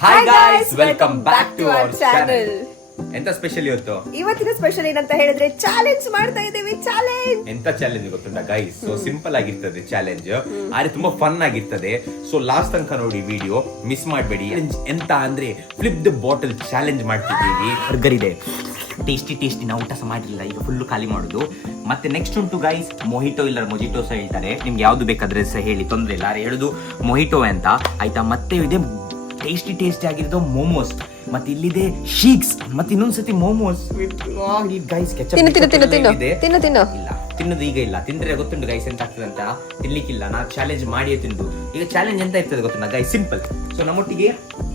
Hi guys, welcome back to our channel. ಎಂತ special ಇವತ್ತಿನ special ಏನಂತ ಹೇಳಿದ್ರೆ ಚಾಲೆಂಜ್ ಮಾಡ್ತಾ ಇದ್ದೀವಿ. ಚಾಲೆಂಜ್ ಎಂತ ಚಾಲೆಂಜ್ ಗೊತ್ತುಂಟಾ ಗೈಸ್? ಸೊ ಸಿಂಪಲ್ ಆಗಿರ್ತದೆ ಚಾಲೆಂಜ್, ಆದ್ರೆ ತುಂಬಾ ಫನ್ ಆಗಿರ್ತದೆ. ಸೊ ಲಾಸ್ಟ್ ತನಕ ನೋಡಿ ವಿಡಿಯೋ, ಮಿಸ್ ಮಾಡಬೇಡಿ. ಎಂತ ಅಂದ್ರೆ ಫ್ಲಿಪ್ ದ ಬಾಟಲ್ ಚಾಲೆಂಜ್ ಮಾಡ್ತಿದ್ದೀವಿ. ಬರ್ಗರ್ ಇದೆ, ಟೇಸ್ಟಿ ನಾವು ಊಟ ಮಾಡಿರಲಿಲ್ಲ, ಈಗ ಫುಲ್ ಖಾಲಿ ಮಾಡುದು. ಮತ್ತೆ ನೆಕ್ಸ್ಟ್ ಉಂಟು ಗೈಸ್ ಮೊಹಿಟೋ ಇಲ್ಲ ಮೊಜಿಟೋ ಸಹ ಹೇಳ್ತಾರೆ, ನಿಮ್ಗೆ ಯಾವ್ದು ಬೇಕಾದ್ರೆ ಸಹ ಹೇಳಿ, ತೊಂದ್ರೆ ಇಲ್ಲ. ಹೇಳುದು ಮೊಹಿಟೋ ಅಂತ ಆಯ್ತಾ. ಮತ್ತೆ ಇದೆ ಟೇಸ್ಟಿ ಆಗಿರೋದು ಮೋಮೋಸ್, ಮತ್ತೆ ಇಲ್ಲಿದೆ ಶೀಕ್ಸ್, ಮತ್ತೆ ಇನ್ನೊಂದ್ಸತಿ ಮೋಮೋಸ್ ಗೈಸ್. ಇಲ್ಲ ತಿನ್ನೋದು ಈಗ ಇಲ್ಲ, ತಿಂದ್ರೆ ಗೊತ್ತುಂಟು ಗೈಸ್ ಎಂತ ಆಗ್ತದೆ ಅಂತ. ತಿನ್ಲಿಕ್ಕಿಲ್ಲ, ನಾ ಚಾಲೆಂಜ್ ಮಾಡಿಯೇ ತಿಂದು. ಈಗ ಚಾಲೆಂಜ್ ಎಂತ ಇರ್ತದೆ ಗೊತ್ತುಂಟ ಗೈಸ್? ಸಿಂಪಲ್. ಸೊ ನಮ್ಮೊಟ್ಟಿಗೆ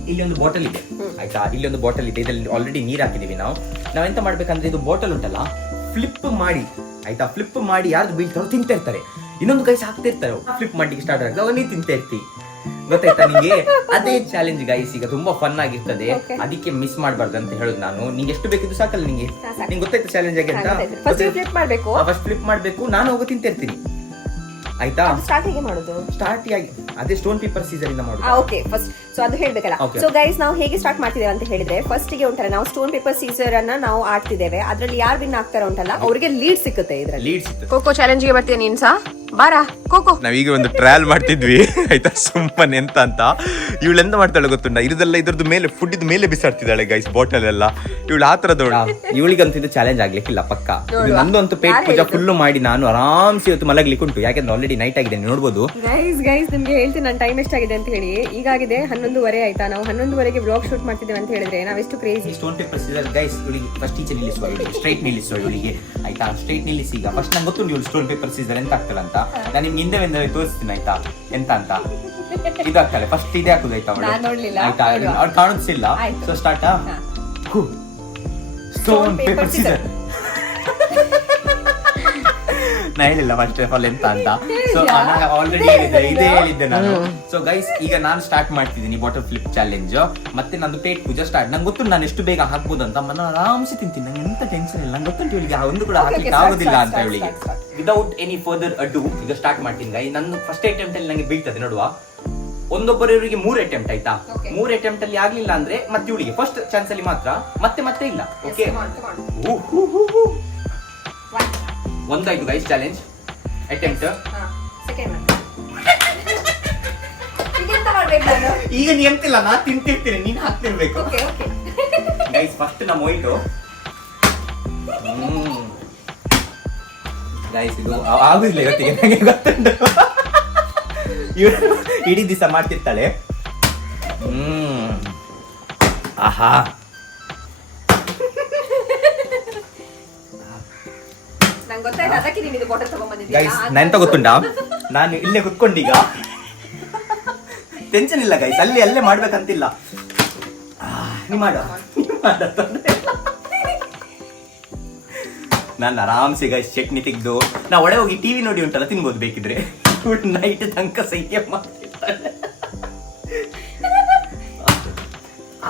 ಇಲ್ಲಿ ಒಂದು ಬಾಟಲ್ ಇದೆ ಆಯ್ತಾ, ಇಲ್ಲಿ ಒಂದು ಬಾಟಲ್ ಇದೆ, ಇದರಲ್ಲಿ ಆಲ್ರೆಡಿ ನೀರ್ ಹಾಕಿದೀವಿ. ನಾವೆಂತ ಮಾಡ್ಬೇಕಂದ್ರೆ ಇದು ಬಾಟಲ್ ಉಂಟಲ್ಲ, ಫ್ಲಿಪ್ ಮಾಡಿ ಆಯ್ತಾ, ಫ್ಲಿಪ್ ಮಾಡಿ ಯಾರು ಬೀಳ್ತಾರೋ ತಿಂತಾ ಇರ್ತಾರೆ, ಇನ್ನೊಂದು ಗೈಸ್ ಹಾಕ್ತಾ ಇರ್ತಾರೆ. ಫ್ಲಿಪ್ ಮಾಡ್ಲಿಕ್ಕೆ ಸ್ಟಾರ್ಟ್ ಆಗಿದೆ, ಅವನೇ ತಿಂತಾ ಇರ್ತಿ, ಗೊತ್ತಾಯ್ತಾ ನಿಂಗೆ? ಅದೇ ಚಾಲೆಂಜ್ ಗೈಸ್, ಈಗ ತುಂಬಾ ಫನ್ ಆಗಿರ್ತದೆ, ಅದಕ್ಕೆ ಮಿಸ್ ಮಾಡಬಾರ್ದು ಅಂತ ಹೇಳುದು ನಾನು. ನಿಂಗೆ ಎಷ್ಟು ಬೇಕಿದ್ದು ಸಾಕಲ್ಲ ನಿಂಗೆ ಗೊತ್ತಾಯ್ತು ಚಾಲೆಂಜ್ ಆಗಿ ಅಂತ. ಫಸ್ಟ್ ಫ್ಲಿಪ್ ಮಾಡ್ಬೇಕು, ನಾನು ಹೋಗಿ ತಿಂತ ಇರ್ತೀನಿ ಆಯ್ತಾ. ಸ್ಟಾರ್ಟ್ ಆಗಿ ಅದೇ ಸ್ಟೋನ್ ಪೇಪರ್ ಸೀಸರ್ ಇಂದ ಮಾಡೋದು. ಓಕೆ, ಫಸ್ಟ್ ಸೊ ಅದು ಹೇಳ್ಬೇಕಲ್ಲ. ಸೊ ಗೈಸ್, ನಾವು ಹೇಗೆ ಸ್ಟಾರ್ಟ್ ಮಾಡ್ತಿದ್ದೇವೆ ಅಂತ ಹೇಳಿದ್ರೆ, ಫಸ್ಟ್ ಗೆ ಉಂಟಲ್ಲ, ನಾವು ಸ್ಟೋನ್ ಪೇಪರ್ ಸೀಸರ್ ಅನ್ನ ನಾವು ಆಡ್ತಿದ್ದೇವೆ. ಅದ್ರಲ್ಲಿ ಯಾರು ವಿನ್ ಆಗ್ತಾರ ಉಂಟಲ್ಲ, ಅವ್ರಿಗೆ ಲೀಡ್ ಸಿಕ್ಕುತ್ತೆ. ಇದ್ರಲ್ಲಿ ಲೀಡ್ ಸಿಗುತ್ತೆ. ಕೋಕೋ ಚಾಲೆಂಜ್ ಗೆ ಬರ್ತೀಯ ನೀನ್ ಸಹ ಬಾರಾ ಕೋಕೋ. ನಾವೀಗ ಒಂದು ಟ್ರಯಲ್ ಮಾಡ್ತಿದ್ವಿ ಆಯ್ತಾ, ಸುಮ್ಮನೆ ಎಂತ ಅಂತ. ಇವಳು ಎಂತ ಮಾಡ್ತಾಳೆ ಗೊತ್ತುಂಟ, ಇದ್ರದ್ದು ಮೇಲೆ ಫುಡ್ ಮೇಲೆ ಬಿಸಾಡ್ತಿದ್ದಾಳೆ ಗೈಸ್, ಬಾಟಲ್ ಎಲ್ಲ. ಇವಳು ಆ ತರದೋಳ. ಇವಳಿಗಂತೂ ಇದು ಚಾಲೆಂಜ್ ಆಗ್ಲಿಕ್ಕಿಲ್ಲ ಪಕ್ಕ. ನಂದೊಂದು ಪೇಟ್ ಪೂಜಾ ಫುಲ್ ಮಾಡಿ ನಾನು ಆರಾಮ್ಸಿ ಇವತ್ತು ಮಲಗ್ಲಿಕ್ಕೆ ಉಂಟು, ಯಾಕಂದ್ರೆ ಆಲ್ರೆಡಿ ನೈಟ್ ಆಗಿದೆ, ನೋಡ್ಬೋದು. ಗೈಸ್ ನಿಮ್ಗೆ ಹೇಳ್ತೀನಿ ನನ್ನ ಟೈಮ್ ಎಷ್ಟಾಗಿದೆ ಅಂತ ಹೇಳಿ. ಈಗಾಗಿದೆ 11:30 ಆಯ್ತಾ. ನಾವು 11:30ಗೆ ಬ್ಲಾಗ್ ಶೂಟ್ ಮಾಡ್ತಿದ್ದೇವೆ ಅಂತ ಹೇಳಿದ್ರೆ ನಾವೆಷ್ಟು crazy. Stone paper scissor guys, ಇವಳಿಗೆ ಫಸ್ಟ್ ಈಚೆ ನಿಲ್ಲಿಸುವ, ಸ್ಟ್ರೈಟ್ ನಿಲ್ಲಿಸುವ ಇವಳಿಗೆ ಆಯ್ತಾ. ಸ್ಟ್ರೈಟ್ ನಿಲ್ಲಿಸಿ. ಈಗ ಫಸ್ಟ್ ನಂಗೆ ಗೊತ್ತುಂಟು ಇವಳು ಸ್ಟೋನ್ ಪೇಪರ್ ಸೀಸರ್ ಎಂತ ಆಗ್ತಾಳೆ ಅಂತ. ನಾನು ನಿಮ್ಗೆ ಹಿಂದೆ ತೋರಿಸ್ತೀನಿ ಆಯ್ತಾ, ಎಂತ ಅಂತ. ಇದು ಆಗ್ತಾಳೆ ಫಸ್ಟ್, ಇದೇ ಹಾಕುದು ಆಯ್ತಾ ಆಯ್ತಾ, ಅವ್ರು ಕಾಣಿಸಿಲ್ಲ. So start. Stone paper scissor. ನಾ ಹೇಳಿಲ್ಲ ಫಸ್ಟ್ ಆಫ್ ಆಲ್ ಎಂತ ಅಂತ. ಸೊ ಆಲ್ರೆಡಿ ಇದೇ ಹೇಳಿದ್ದೆ ನಾನು. ಸೊ ಗೈಸ್, ಈಗ ನಾನು ಸ್ಟಾರ್ಟ್ ಮಾಡ್ತಿದ್ದೀನಿ ಬಾಟಲ್ ಫ್ಲಿಪ್ ಚಾಲೆಂಜ್. ಮತ್ತೆ ನಂದು ಪೇಟ್ ಪೂಜಾ ಸ್ಟಾರ್ಟ್. ನಂಗೆ ಗೊತ್ತು ನಾನು ಎಷ್ಟು ಬೇಗ ಹಾಕ್ಬೋದು ಅಂತ. ನಾನು ಆರಾಮ್ಸಿ ತಿಂತೀನಿ, ನಂಗೆ ಎಂತ ಟೆನ್ಷನ್ ಇಲ್ಲ. ನಂಗೆ ಗೊತ್ತುಂಟು ಇವಳಿಗೆ ಒಂದು ಕೂಡ ಹಾಕ್ಲಿಕ್ಕೆ ಆಗೋದಿಲ್ಲ ಅಂತ. ಇವಳಿಗೆ ವಿದೌಟ್ ಎನಿ ಫರ್ದರ್ ಅಡು ಈಗ ಸ್ಟಾರ್ಟ್ ಮಾಡ್ತೀನಿ ಗೈ. ನನ್ನ ಫಸ್ಟ್ ಅಟೆಂಪ್ಟ್ ಅಲ್ಲಿ ನಂಗೆ ಬೀಳ್ತದೆ ನೋಡುವ. ಒಂದೊಬ್ಬರಿಗೆ 3 ಅಟೆಂಪ್ಟ್ ಆಯ್ತಾ. 3 ಅಟೆಂಪ್ಟ್ ಅಲ್ಲಿ ಆಗ್ಲಿಲ್ಲ ಅಂದ್ರೆ ಮತ್ತೆ ಇವಳಿಗೆ ಫಸ್ಟ್ ಚಾನ್ಸ್ ಅಲ್ಲಿ ಮಾತ್ರ, ಮತ್ತೆ ಇಲ್ಲ. ಓಕೆ, ಒಂದಾಯ್ತು ಗೈಸ್ ಚಾಲೆಂಜ್ ಅಟೆಂಪ್ಟ್. ಈಗ ನೀ ಎಂತಿಲ್ಲ, ನಾ ತಿಂತಿರ್ತೀನಿ, ನೀನ್ ಹಾಕ್ತಿರ್ಬೇಕು ಗೈಸ್. ಫಸ್ಟ್ ನಾ ಮೊಯ್ಟು ಗೈಸ್, ಇದು ಆಗುದಿಲ್ಲ ಇವತ್ತಿಗೆ, ನನಗೆ ಗೊತ್ತುಂಟು. ಇವಳು ಇಡೀ ದಿವಸ ಮಾಡ್ತಿರ್ತಾಳೆ. ಆಹಾ, ಗೈಸ್ ನೆಂತ ಗೊತ್ತುಂಟಾ, ನಾನು ಇಲ್ಲೇ ಕುತ್ಕೊಂಡೀಗ ಟೆನ್ಷನ್ ಇಲ್ಲ ಗೈಸ್, ಅಲ್ಲೇ ಮಾಡ್ಬೇಕಂತಿಲ್ಲ. ನೀ ಮಾಡ ನಾನು ಆರಾಮ್ಸೆ ಗೈಸ್ ಚಟ್ನಿ ತೆಗ್ದು ನಾ ಒಡೆ ಹೋಗಿ ಟಿವಿ ನೋಡಿ ಉಂಟಲ್ಲ ತಿನ್ಬೋದು ಬೇಕಿದ್ರೆ. ನೈಟ್ ತನಕ ಸಹ್ಯ ಮಾಡ್ತಿರ್ತಾಳೆ.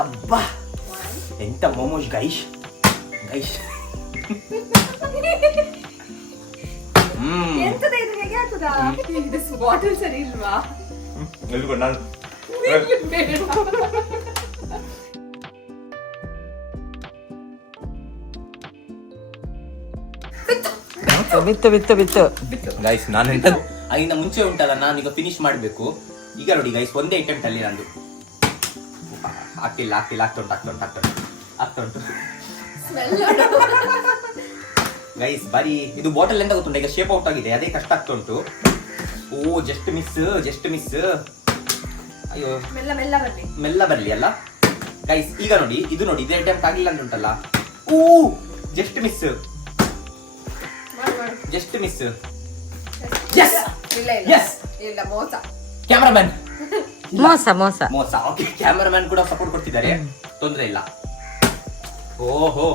ಅಬ್ಬಾ ಎಂತ ಮೋಮೋಸ್ ಗೈಸ್. ಬಿತ್ತು ಗೈಸ್. ನಾನು ಎಂತ ಆಗಿನ ಮುಂಚೆ ಉಂಟಲ್ಲ, ನಾನೀಗ ಫಿನಿಶ್ ಮಾಡ್ಬೇಕು. ಈಗ ನೋಡಿ ಗೈಸ್, ಒಂದೇ ಅಟೆಂಪ್ಟ್ ಅಲ್ಲಿ ನಂದು ಆಗ್ತಿಲ್ಲ. ಆಗ್ತಾ ಉಂಟು ಗೈಸ್. ಬರೀ ಇದು ಬಾಟಲ್ ಎಂತ ಗೊತ್ತುಂಟ, ಈಗ ಶೇಪ್ ಔಟ್ ಆಗಿದೆ, ಅದೇ ಕಷ್ಟ ಆಗ್ತಾ ಉಂಟು. ಓ ಜಸ್ಟ್ ಮಿಸ್. ಅಯ್ಯೋ, ಮೆಲ್ಲ ಬರ್ಲಿ ಅಲ್ಲ ಗೈಸ್. ಈಗ ನೋಡಿ, ಇದು ನೋಡಿ, ಇದೇ ಅಟೆಂಪ್ಟ್ ಆಗಿಲ್ಲ ಅಂತ ಉಂಟಲ್ಲ. ಓ ಜಸ್ಟ್ ಮಿಸ್. ಕ್ಯಾಮರಾಮನ್ ಮೋಸ. ಓಕೆ, ಕ್ಯಾಮರಾಮನ್ ಕೂಡ ಸಪೋರ್ಟ್ ಕೊಡ್ತಿದ್ದಾರೆ, ತೊಂದ್ರೆ ಇಲ್ಲ. ಓಹೋ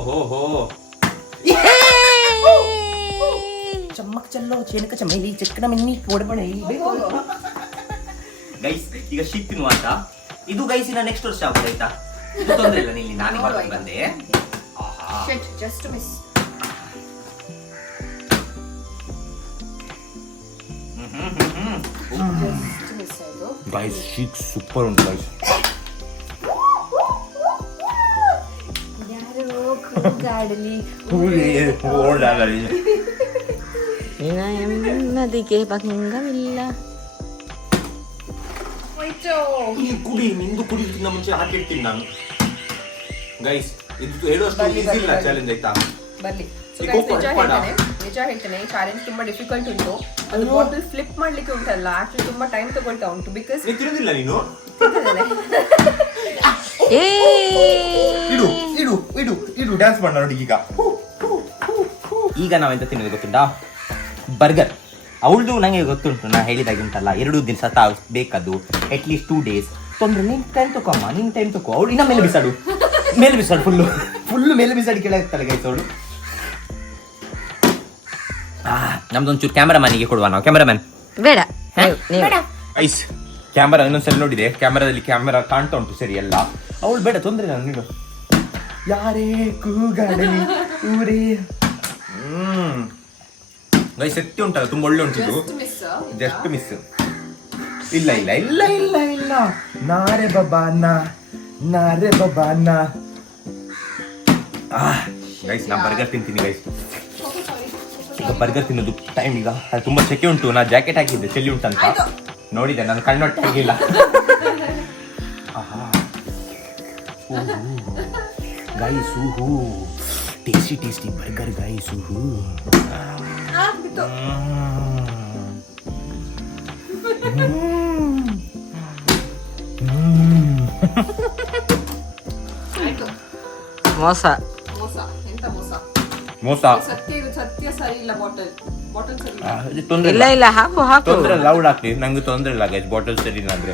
ಚಮ್ಮಕ್ ಚಲ್ಲೋ ಚೇನಕ ಚಮೇಲಿ ಚಕ್ಕನ ಮಿನ್ನಿ ಓಡಬಣ. ಗೈಸ್, ಈಗ ಶೀಟ್ ತಿನ್ನುವ ಅಂತ. ಇದು ಗೈಸ್ ಇನ್ನ ನೆಕ್ಸ್ಟ್ ವರ್ಷ ಆಗೋದು ಆಯ್ತಾ. ಇದು ತೊಂದ್ರೆ ಇಲ್ಲ, ಇಲ್ಲಿ ನಾನೇ ಮಾಡ್ಕೊಂಡು ಬಂದೆ. Just miss. Guys, chic super on guys. ಗಾಡಲಿ ಓಡಾಗಲಿ. ನೆಮ್ಮದಿಗೆ ಭಂಗವಿಲ್ಲ. ಈ ಕುಡಿ, ನಿಂದು ಕುಡಿಯೋದಕ್ಕಿಂತ ಮುಂಚೆ ಹಾಕಿರ್ತೀನಿ ನಾನು. ಗೈಸ್, ಇದು ಹೇಳುವಷ್ಟು ಈಸಿ ಇಲ್ಲ ಚಾಲೆಂಜ್, ಆಯ್ತಾ? ಬರ್ಲಿ. ನಿಜ ಹೇಳ್ತೇನೆ, ಈ ಚಾಲೆಂಜ್ ತುಂಬಾ ಡಿಫಿಕಲ್ಟ್ ಉಂಟು. ಅದು ಬಾಟಲ್ ಫ್ಲಿಪ್ ಮಾಡ್ಲಿಕ್ಕೆ ಉಂಟಲ್ಲ, ಆಕ್ಚುಲಿ ತುಂಬಾ ಟೈಮ್ ತಗೊಳ್ತಾ ಉಂಟು. ಬಿಕಾಸ್ ತಿನ್ನೋದಿಲ್ಲ ನೀನು. ಇಡು ಡ್ಯಾನ್ಸ್ ಮಾಡ ನೋಡಿ. ಈಗ ನಾವೆಂತ ತಿನ್ನೋದು ಗೊತ್ತುಂಟಾ? ಬರ್ಗರ್. ಅವಳದು ನಂಗೆ ಗೊತ್ತುಂಟು, ನಾ ಹೇಳಿದಾಗೆ ಉಂಟಲ್ಲ, 2 ದಿನ ಬೇಕದು, ಅಟ್ಲೀಸ್ಟ್ 2 days. ತೊಂದ್ರೆ ನಿನ್ ಟೈಮ್ ತಗೊಮ್ಮ, ನಿನ್ ಟೈಮ್ ತಗೋ. ಅವಳು ಇನ್ನ ಮೇಲೆ ಬಿಸಾಡು ಫುಲ್ಲು ಮೇಲೆ ಬಿಸಾಡಿ ಕೆಳಗೆ ಇರ್ತಾಳೆ ಗೈಸ್ ಅವಳು. ನಮ್ದೊಂಚೂರು ಕ್ಯಾಮರಾಮನಿಗೆ ಕೊಡುವ ನಾವು. ಕ್ಯಾಮರಾಮನ್ ಬೇಡ. ಐಸ್ ಕ್ಯಾಮರಾ ಇನ್ನೊಂದ್ಸಲ ನೋಡಿದೆ, ಕ್ಯಾಮರಾದಲ್ಲಿ ಕ್ಯಾಮರಾ ಕಾಣ್ತಾ ಉಂಟು ಸರಿ ಎಲ್ಲ. ಅವಳು ಬೇಡ, ತೊಂದ್ರೆ ನಾನು ನೀನು. ಯಾರೇ ಕೂಗಾಡಲಿ ಊರೇ. ಗೈಸ್ ಸತ್ಯ ಉಂಟಲ್ಲ, ತುಂಬಾ ಒಳ್ಳೆ ಉಂಟಿದ್ದು. Just miss. ಇಲ್ಲ ಇಲ್ಲ ಇಲ್ಲ ಇಲ್ಲ ಇಲ್ಲ. ನಾರೆ ಬಬಾನ. ಗೈಸ್ ನಾ ಬರ್ಗರ್ ತಿಂತೀನಿ ಗೈಸ್. ಈಗ ಬರ್ಗರ್ ತಿನ್ನೋದು ಟೈಮ್. ಈಗ ಅದು ತುಂಬಾ ಸೆಕೆ ಉಂಟು. ನಾ ಜಾಕೆಟ್ ಹಾಕಿದ್ದೆ, ಚಳಿ ಉಂಟಂತ ನೋಡಿದೆ, ನಾನು ಕಣ್ಣೊಟ್ಟಾಗಿಲ್ಲ. Guys tasty burger guys. ಮೋಸ. ಸತ್ಯ ಸರಿ ಇಲ್ಲ. ಬಾಟಲ್ ಸರಿ ಇಲ್ಲ ಇಲ್ಲ, ಹಾಕು ತೊಂದ್ರೆ ಇಲ್ಲ. ಲೌಡ್ ಹಾಕ್ಲಿ, ನಂಗೆ ತೊಂದ್ರೆ ಇಲ್ಲ ಗೈಸ್. ಬಾಟಲ್ ಸರಿ ಇಲ್ಲ ಅಂದ್ರೆ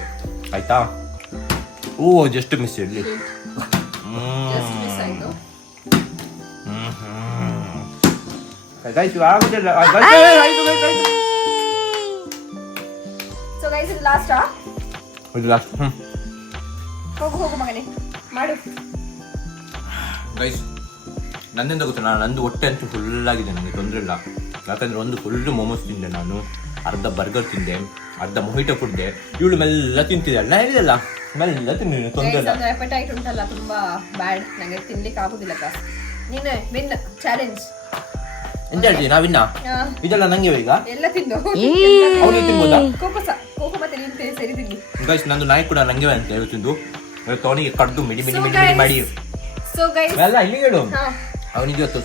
ಆಯ್ತಾ. ಓ ಜಸ್ಟ್ ಮಿಸ್ ಇರ್ಲಿ. ಗೈಸ್ ಆಗುದಿಲ್ಲ. ಸೊ ಗೈಸ್ ಇದು ಲಾಸ್ಟ್. ಇದು ಲಾಸ್ಟ್. ಹೋಗು ಮಗನೇ ಮಾಡು. ಗೈಸ್ ನನ್ನಿಂದ ಗೊತ್ತಿಲ್ಲ, ನಂದು ಹೊಟ್ಟೆ ಅಂತೂ ಫುಲ್ ಆಗಿದೆ, ನನಗೆ ತೊಂದರೆ ಇಲ್ಲ. ಯಾಕಂದ್ರೆ ಒಂದು ಫುಲ್ ಮೊಮೋಸ್ ತಿಂದೆ ನಾನು, ಅರ್ಧ ಬರ್ಗರ್ ತಿಂದೆ, ಅರ್ಧ ಮೊಹಿಟೋ ಕುಡ್ದೆ. ಇವಳು ಮೆಲ್ಲ ತಿಂತಿದ್ದಾಳೆ. ನಾ ಹೇಳಿದಲ್ಲ ಮೆಲ್ಲ ತಿಂದಿದ್ದೀನಿ, ತೊಂದರೆ ಇಲ್ಲ. ಅಪೆಟೈಟ್ ಉಂಟಲ್ಲ ತುಂಬಾ ಬ್ಯಾಡ್, ನನಗೆ ತಿನ್ಲಿಕ್ಕೆ ಆಗುದಿಲ್ಲ. ನೀನು ವಿನ್ ಚಾಲೆಂಜ್. ಎಂತ ಹೇಳ್ತೀನಿ ನಾವಿನ್ನ? ಇದೆಲ್ಲ ನಂಗೆ ಈಗ ಎಲ್ಲ ತಿಂದು ಅವನಿಗೆ ತಿನ್ಬೋದಾ? ಕೋಕೋ ಮತ್ತೆ ನೀನು ಸೇರಿ ತಿನ್ನಿ. ಗೈಸ್ ನಂದು ನಾಯಿ ಕೂಡ ನಂಗೆ ಅಂತ ಹೇಳ್ತಿದ್ದು. ಅವನಿಗೆ ಕಡ್ದು ಮಿಡಿ ಮಿಡಿ ಮಿಡಿ ಮಿಡಿ ಮಾಡಿ ಸೊ ಗೈಸ್ ಎಲ್ಲ ಇಲ್ಲಿ ಹೇಳು. ಅವನಿಗೆ ಇವತ್ತು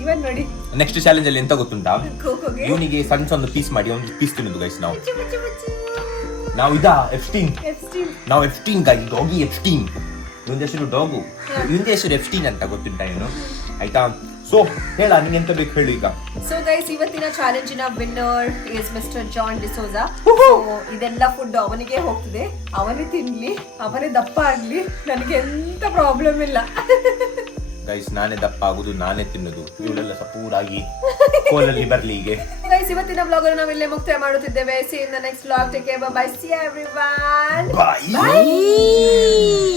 ಇವನ್ ನೋಡಿ. ನೆಕ್ಸ್ಟ್ ಚಾಲೆಂಜ್ ಅಲ್ಲಿ ಎಂತ ಗೊತ್ತುಂಟಾ? ಇವನಿಗೆ ಸಣ್ಣ ಸಣ್ಣ ಪೀಸ್ ಮಾಡಿ ಒಂದು ಪೀಸ್ ತಿನ್ನೋದು ಗೈಸ್. ನಾವು ಇದಾ ಎಫ್ಸ್ಟೀನ್ ಗಾಗಿ ಡಾಗಿ ಎಫ್ಸ್ಟೀನ್. ಇವನ ಹೆಸರು ಡಾಗು, ಇವನ ಹೆಸರು ಎಫ್ಸ್ಟೀನ್ ಅಂತ ಗೊತ್ತುಂಟಾ ಏನು? ಆಯ್ತಾ? ಸೊ ಹೇಳ, ನಿಂಗೆ ಎಂತ ಬೇಕು ಹೇಳು ಈಗ. ಸೊ ಗೈಸ್ ಇವತ್ತಿನ ಚಾಲೆಂಜಿನ winner is mister John D'Souza. ಇದೆಲ್ಲ ಫುಡ್ ಅವನಿಗೆ ಹೋಗ್ತದೆ, ಅವನೇ ತಿನ್ಲಿ, ಅವನೇ ದಪ್ಪ ಆಗ್ಲಿ, ನನಗೆ ಎಂತ ಪ್ರಾಬ್ಲಮ್ ಇಲ್ಲ. ಗೈಸ್ ನಾನೇ ದಪ್ಪ ಆಗುದು, ನಾನೇ ತಿನ್ನೋದು, ಇವಳೆಲ್ಲ ಸಪೂರಾಗಿ ಕೋಲಲ್ಲಿ ಬರ್ಲಿ. ಹೀಗೆ ಗೈಸ್ ಇವತ್ತಿನ ಬ್ಲಾಗ್ ಅನ್ನು ನಾವು ಇಲ್ಲೇ ಮುಕ್ತಾಯ ಮಾಡುತ್ತಿದ್ದೇವೆ. See you in the next vlog. Take care. Bye bye. See you everyone. Bye.